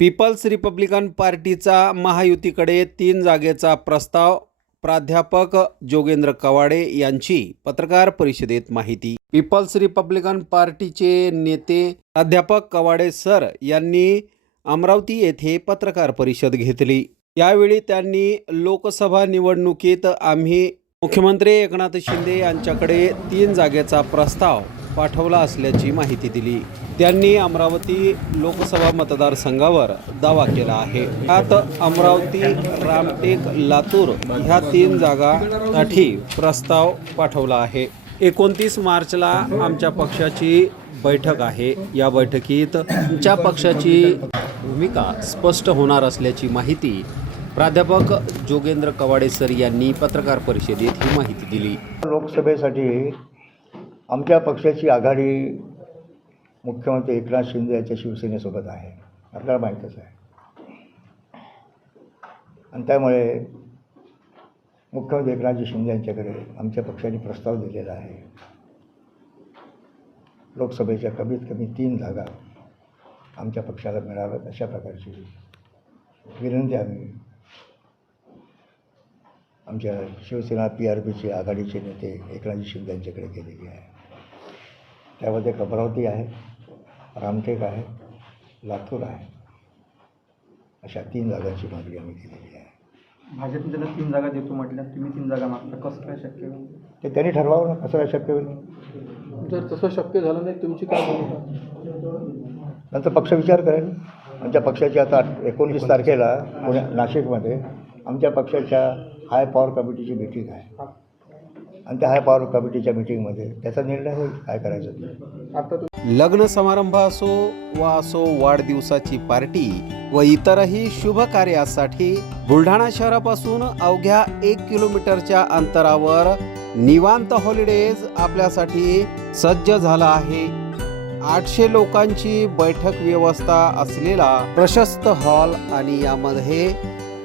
People's Republican पार्टीचा महायुतीकडे तीन जागेचा प्रस्ताव प्राध्यापक जोगेंद्र कवाडे यांची पत्रकार परिषदेत माहिती. पीपल्स रिपब्लिकन पार्टीचे नेते प्राध्यापक कवाडे सर यांनी अमरावती येथे पत्रकार परिषद घेतली. यावेळी त्यांनी लोकसभा निवडणुकीत आम्ही मुख्यमंत्री एकनाथ शिंदे यांच्याकडे तीन जागेचा प्रस्ताव पाठवला असल्याची माहिती दिली. त्यांनी अमरावती लोकसभा मतदारसंघावर दावा केला आहे. त्यात अमरावती रामटेक लातूर ह्या तीन जागासाठी प्रस्ताव पाठवला आहे. एकोणतीस मार्चला आमच्या पक्षाची बैठक आहे. या बैठकीत आमच्या पक्षाची भूमिका स्पष्ट होणार असल्याची माहिती प्राध्यापक जोगेंद्र कवाडे सर यांनी पत्रकार परिषदेत ही माहिती दिली. लोकसभेसाठी आमच्या पक्षाची आघाडी मुख्यमंत्री एकनाथ शिंदे यांच्या शिवसेनेसोबत आहे. आपल्याला माहीतच आहे. आणि त्यामुळे मुख्यमंत्री एकनाथजी शिंदे यांच्याकडे आमच्या पक्षाने प्रस्ताव दिलेला आहे. लोकसभेच्या कमीत कमी तीन जागा आमच्या पक्षाला मिळाव्यात अशा प्रकारची विनंती आम्ही आमच्या शिवसेना पी आर पीचे आघाडीचे नेते एकनाथजी शिंदे यांच्याकडे केलेली आहे. त्यामध्ये अमरावती आहे रामटेक आहे लातूर आहे अशा तीन जागांची मागणी आम्ही केलेली आहे. भाजपने त्याला तीन जागा देतो म्हटल्या तुम्ही तीन जागा मागता कसं काय शक्य होईल? ते त्यांनी ठरवावं ना कसं काय शक्य होईल? जर तसं शक्य झालं नाही तुमची काय भूमिका? नंतर पक्ष विचार करेल. आमच्या पक्षाची आता एकोणतीस तारखेला पुण्या नाशिकमध्ये आमच्या पक्षाच्या हाय पॉवर कमिटीची मीटिंग आहे. आणि त्या हाय पॉवर कमिटीच्या मिटिंगमध्ये. त्याचा निर्णय होईल. काय करायचं? आता लग्न समारंभ असो वा असो वाढदिवसाची पार्टी व इतरही शुभ कार्यासाठी बुलढाणा शहरापासून अवघ्या एक किलोमीटरच्या अंतरावर निवांत हॉलिडेज आपल्यासाठी सज्ज झाला आहे. आठशे लोकांची बैठक व्यवस्था असलेला प्रशस्त हॉल आणि यामध्ये